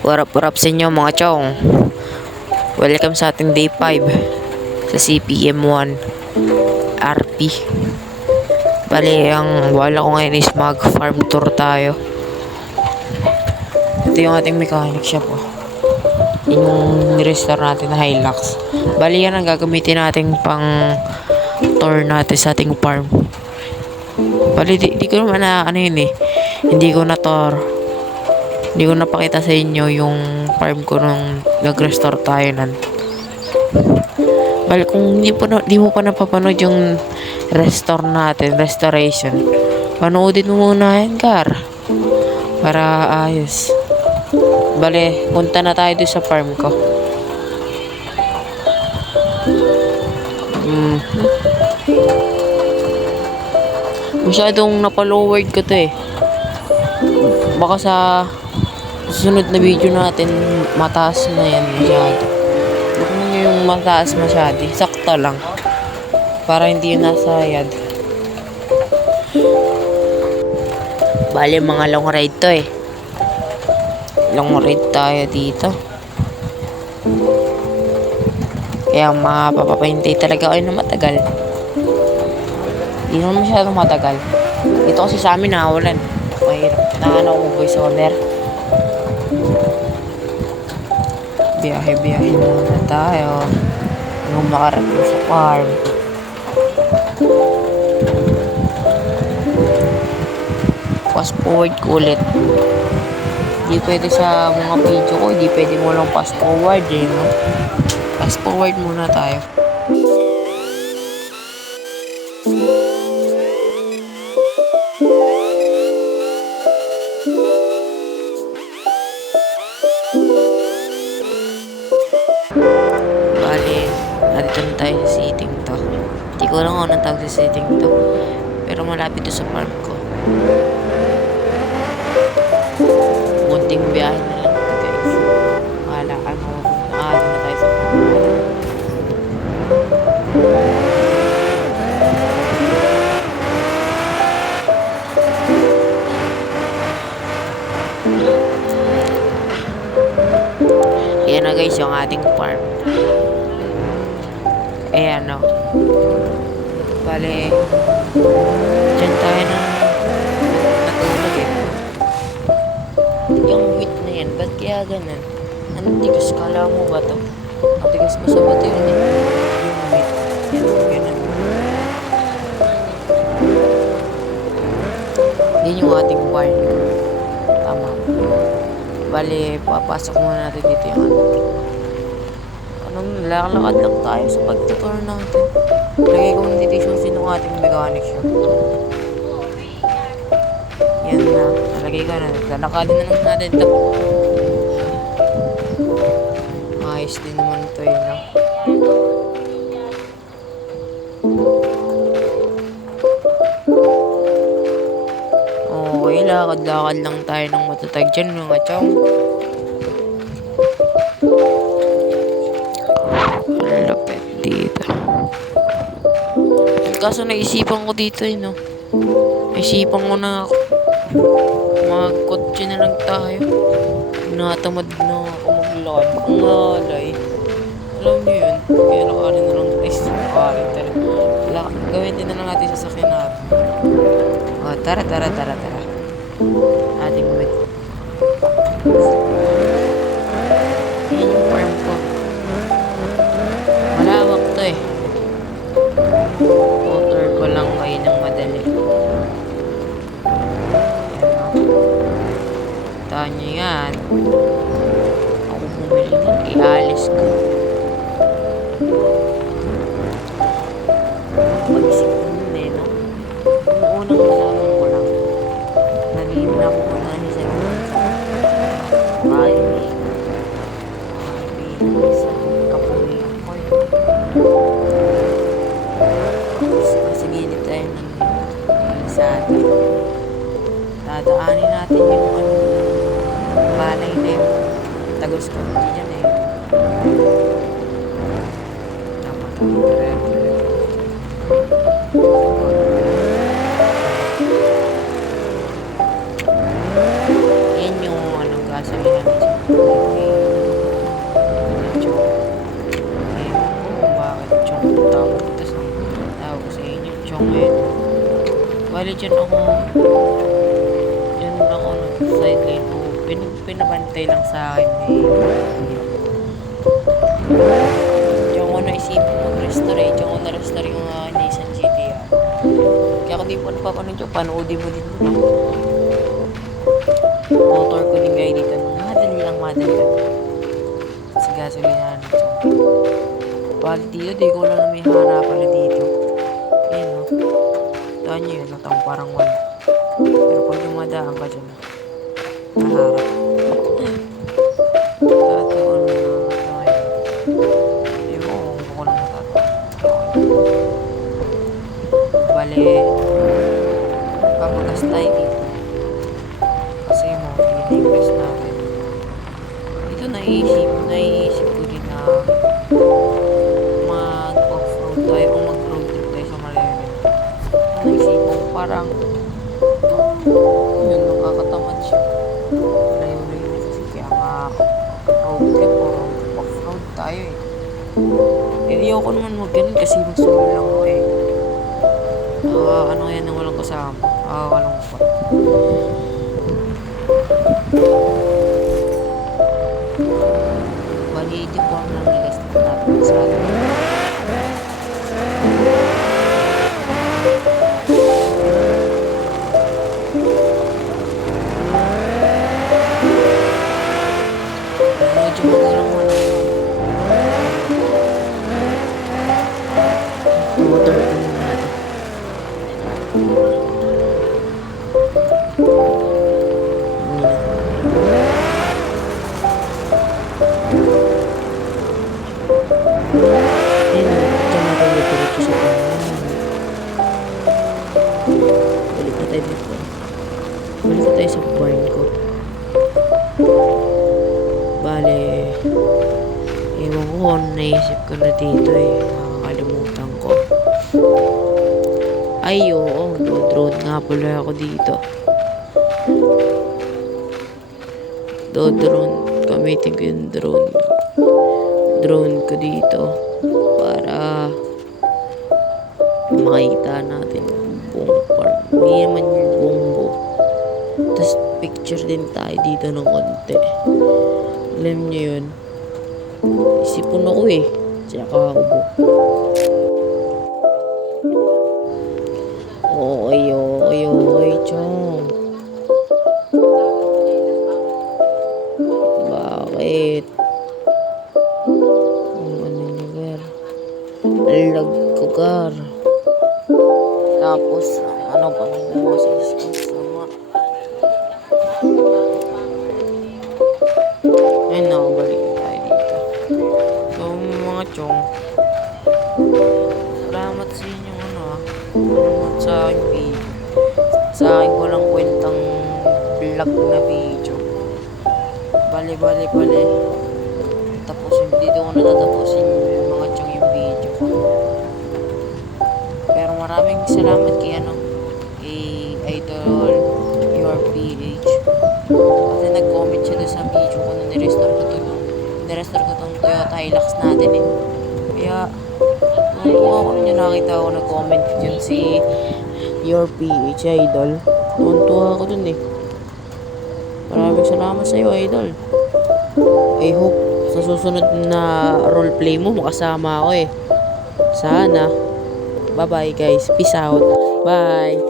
What up sa inyo mga chong. Welcome sa ating day 5 sa CPM1 RP. Bali, ang wala ko ngayon is mag farm tour tayo. Ito yung ating mechanic shop yung ni-restore natin na Hilux. Bali, yan ang gagamitin natin pang tour natin sa ating farm. Bali, di ko naman na hindi ko na tour. Hindi ko napakita sa inyo yung farm ko nung nag-restore tayo nan. Bali, kung di mo pa napapanood yung restoration, panoodin mo muna yan, Gar. Para ayos. Bali, punta na tayo doon sa farm ko. Masyadong napalowered ko to baka sa susunod na video natin mataas na yan masyado. Huwag mo yung mataas masyado, sakto lang para hindi yun nasayad. Bali, mga long ride to long ride tayo dito, kaya mapapahintay talaga kayo na matagal. Hindi naman masyadong matagal dito kasi sa amin nawalan. Mahirap na ko voice over. Biyahe muna tayo hanggang makarating sa farm. Fast forward ko ulit. Hindi pwede sa mga video ko, hindi pwede mo lang fast forward no? Fast forward muna tayo. Nandito na tayo sa sitting to. Hindi ko lang anong tawag sa sitting to, pero malapit to sa farm ko. Munting biyahe na lang guys. Wala ka mo. Nakahalo na tayo sa farm natin. Yan na guys yung ating farm. Ayan bale, dyan tayo na natulog yung wheat na yan. Ba't kaya ganun? Ang tigas, kala mo ba to? Ang tigas mo sa bato yun yung wheat yan, ganun. Yan yung ating barn. Tama. Bale, papasok muna natin dito yung lakad lang tayo sa pagtutur natin. Lagay ko yung deficiency ng ating mechanic shop. Yan na. Nalagay ko na. Lalakadin na lang natin ito. Ayos din naman ito Okay, lakad-lakad lang tayo ng matatag dyan mga chong. Dito. Kaso naisipan ko dito naisipan ko na magkotse na lang tayo. Natamad na ako maglakad. Ang alay. Alam nyo yun, kaya lakarin na lang guys. Lakarin talaga. Gawin din na lang natin sa sakyan natin. Tara. Ating wait. Yan yung farm ko. Malawak to Water ko lang kayo ng madali. Tahan nyo yan. Ako bumili nun, ialis ko. Mag-isip ko nun Yung unang malaman ko lang, naging na ako na ni sa sa kapuwi ako Kasi gilid tayo ng isada. Dadaanin natin yung balay na yung tagos ko dyan Tama. Yan yung gasolina. Chong. Ewan ko kung bakit Chong ang tawag ko. Tapos ang tawag ko sa inyo, Chong eh. Bali dyan ako sideline ko. Pinabantay lang sa akin eh. Diyan ko naisipin mag-restore eh. Diyan ko na-restore yung Nissan GTR. Kaya kung di po napapanood yung panoodin mo din mo. Motor ko din kayo dito. Madali lang. Kasi gasolinahan ito. Bali dito, di ko lang na may harapan na dito. Ayan o. Taan nyo yun, natang parang wala. Pero pag dumadaan ka dyan, naharap. Tatawa na tayo. Hindi ko kung ako lang natatawa. Bali, papagas tayo dito. Kasi mo, in-invest natin. Dito naiisip ko din na mag-off-road tayo o mag-road trip tayo sa malayo. Naisip ko parang yun, nakakatamad siya. Layo-layo na kasi kaya nga road trip o off-road tayo eh. Ayoko naman mag-ganun kasi mag-solo lang ako eh. Ano yan nang walang kasama. Walang bali, di po ang nangigas na natin sa atin. Medyo magulang mo na yun. Motor ko muna natin. Balik na tayo sa barn ko. Bale, ewan ko kung naisip ko na dito eh. Nakakalimutan ko. Ay, oo. Do-drone nga pala ako dito. Do-drone. Gamitin ko yung drone ko dito. Para makita natin yung buong farm. Hindi naman yung buong buo. Tapos picture din tayo dito ng konti. Alam nyo yun. Isipon ako eh. Tsaka ubo. Okay, chong. Bakit? Ano nyo, gar? Alag ko, gar. Tapos, ano pa nang boses ko sama. Ayun na, balik tayo dito. So, mga chong, salamat sa inyo salamat sa aking video. Sa aking walang kwentang vlog na video. Bali. Dito ko natatapusin yung mga chong yung video ko. Pero maraming salamat kay Idol Your PH. Kasi nag-comment siya doon sa video ko na nirestore ko tong Toyota Hilux natin eh. Kaya kung ako nyo nakita ko nag-comment yun si Your PH Idol. Tuntua ako dun eh. Maraming salamat sa iyo, Idol. I hope sa susunod na roleplay mo makasama ako eh. Sana. Bye-bye guys. Peace out. Bye.